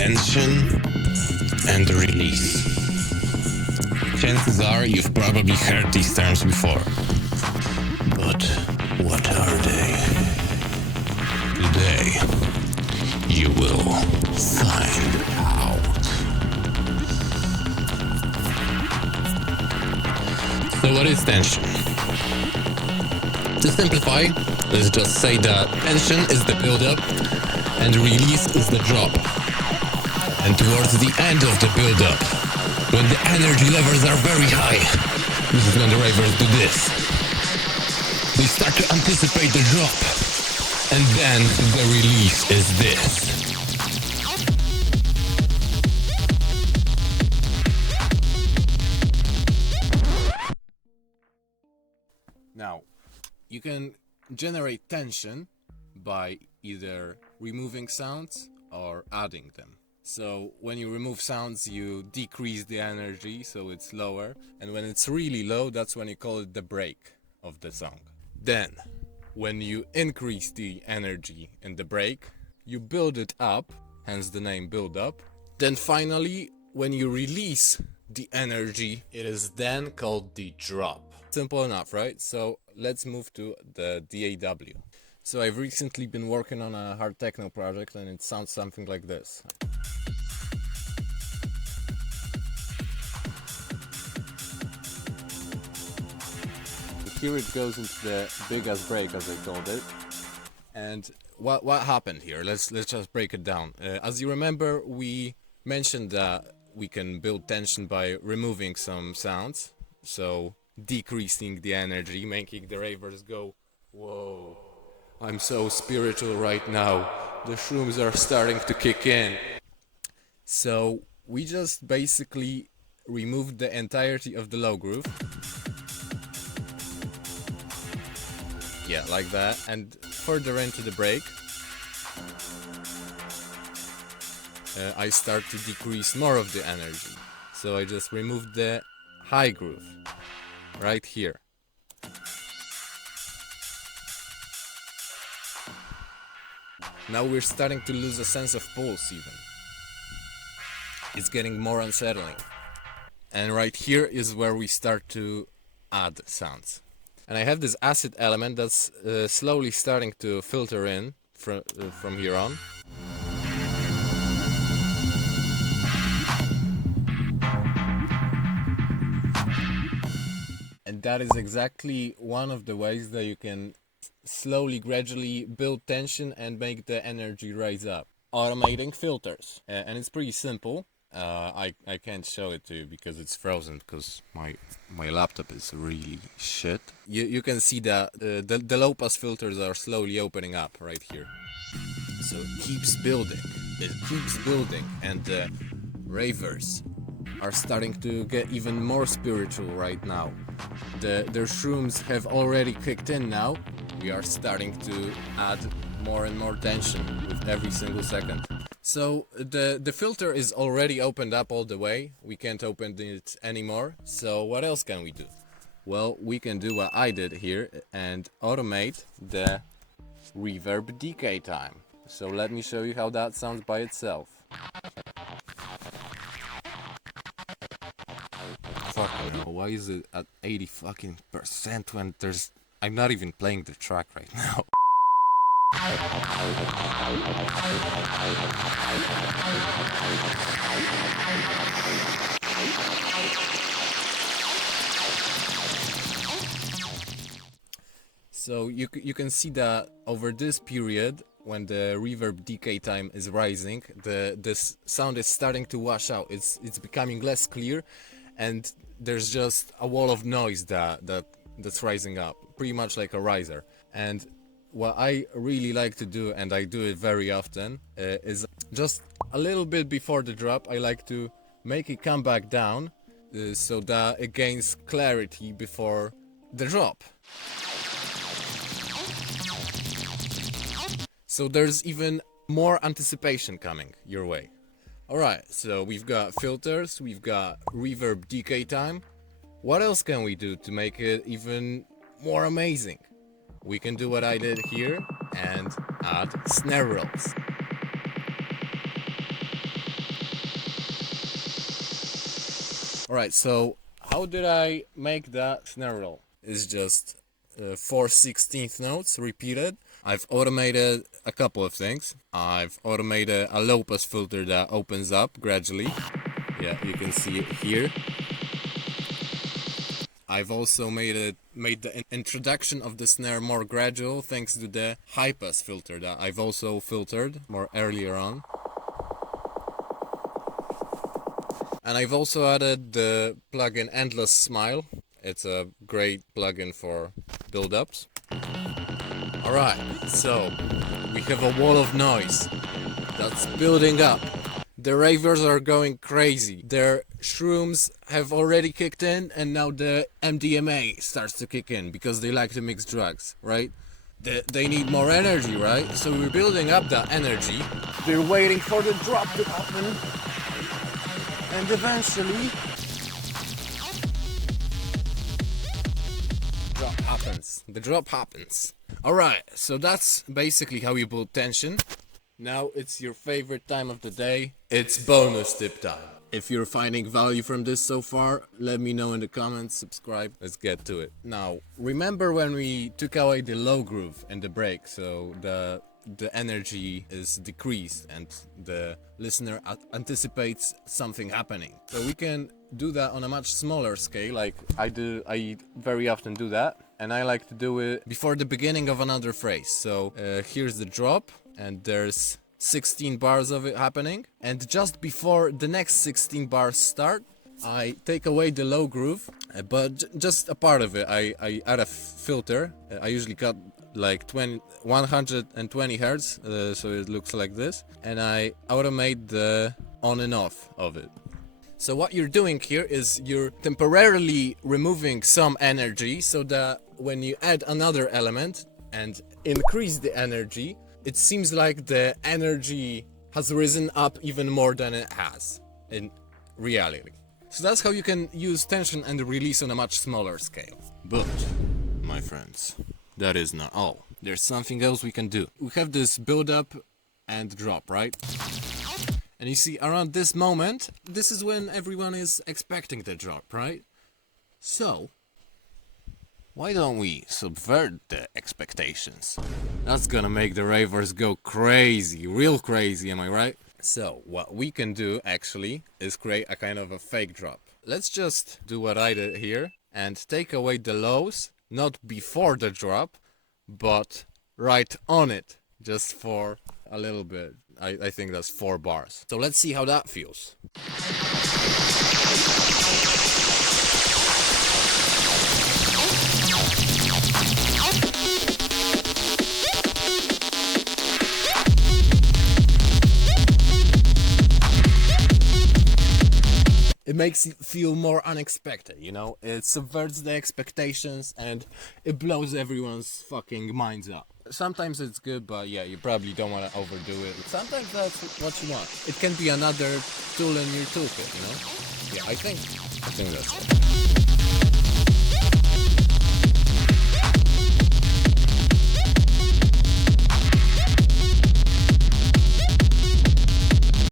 tension and release. Chances are you've probably heard these terms before. But what are they? Today, you will find out. So what is tension? To simplify, let's just say that tension is the build-up and release is the drop. And towards the end of the build-up, when the energy levels are very high, this is when the ravers do this. They start to anticipate the drop, and then the release is this. Now, you can generate tension by either removing sounds or adding them. So when you remove sounds, you decrease the energy, so it's lower. And when it's really low, that's when you call it the break of the song. Then, when you increase the energy in the break, you build it up, hence the name build up. Then finally, when you release the energy, it is then called the drop. Simple enough, right? So let's move to the DAW. So I've recently been working on a hard techno project and it sounds something like this. Here it goes into the big ass break, as I called it. And what happened here? Let's just break it down. As you remember, we mentioned that we can build tension by removing some sounds, so decreasing the energy, making the ravers go, whoa, I'm so spiritual right now. The shrooms are starting to kick in. So we just basically removed the entirety of the low groove. Yeah, like that, and further into the break, I start to decrease more of the energy. So I just removed the high groove, right here. Now we're starting to lose a sense of pulse even. It's getting more unsettling. And right here is where we start to add sounds. And I have this acid element that's slowly starting to filter in from here on. And that is exactly one of the ways that you can slowly, gradually build tension and make the energy rise up. Automating filters. And it's pretty simple. I can't show it to you because it's frozen, because my laptop is really shit. You can see that the low pass filters are slowly opening up right here. So it keeps building, and the ravers are starting to get even more spiritual right now. Their shrooms have already kicked in now. We are starting to add more and more tension with every single second. So the filter is already opened up all the way. We can't open it anymore. So what else can we do? Well, we can do what I did here and automate the reverb decay time. So let me show you how that sounds by itself. Fucking hell, why is it at 80% when I'm not even playing the track right now? So you can see that over this period, when the reverb decay time is rising, this sound is starting to wash out. It's becoming less clear, and there's just a wall of noise that's rising up, pretty much like a riser. And what I really like to do, and I do it very often, is just a little bit before the drop, I like to make it come back down so that it gains clarity before the drop. So there's even more anticipation coming your way. Alright, so we've got filters, we've got reverb decay time. What else can we do to make it even more amazing? We can do what I did here and add snare rolls. Alright, so how did I make that snare roll? It's just 4/16 notes repeated. I've automated a couple of things. I've automated a low pass filter that opens up gradually. Yeah, you can see it here. I've also made the introduction of the snare more gradual thanks to the high pass filter that I've also filtered more earlier on. And I've also added the plugin Endless Smile. It's a great plugin for build-ups. Alright, so we have a wall of noise that's building up. The ravers are going crazy. Their shrooms have already kicked in, and now the MDMA starts to kick in because they like to mix drugs, right? They need more energy, right? So we're building up that energy. They're waiting for the drop to happen. And eventually, the drop happens. Alright, so that's basically how you build tension. Now it's your favorite time of the day. It's bonus tip time. If you're finding value from this so far, let me know in the comments, subscribe, let's get to it. Now, remember when we took away the low groove and the break, so the energy is decreased and the listener anticipates something happening. So we can do that on a much smaller scale, like I very often do that, and I like to do it before the beginning of another phrase. So here's the drop, and there's 16 bars of it happening, and just before the next 16 bars start, I take away the low groove, but just a part of it. I add a filter. I usually cut like 120 hertz, so it looks like this, and I automate the on and off of it. So what you're doing here is you're temporarily removing some energy so that when you add another element and increase the energy, it seems like the energy has risen up even more than it has in reality. So that's how you can use tension and release on a much smaller scale. But, my friends, that is not all. There's something else we can do. We have this build up and drop, right? And you see, around this moment, this is when everyone is expecting the drop, right? So, why don't we subvert the expectations? That's gonna make the ravers go crazy, real crazy, am I right? So, what we can do, actually, is create a kind of a fake drop. Let's just do what I did here, and take away the lows, not before the drop, but right on it, just for a little bit. I think that's 4 bars. So let's see how that feels. It makes it feel more unexpected, you know? It subverts the expectations and it blows everyone's fucking minds up. Sometimes it's good, but yeah, you probably don't want to overdo it. Sometimes that's what you want. It can be another tool in your toolkit, you know? Yeah, I think that's it.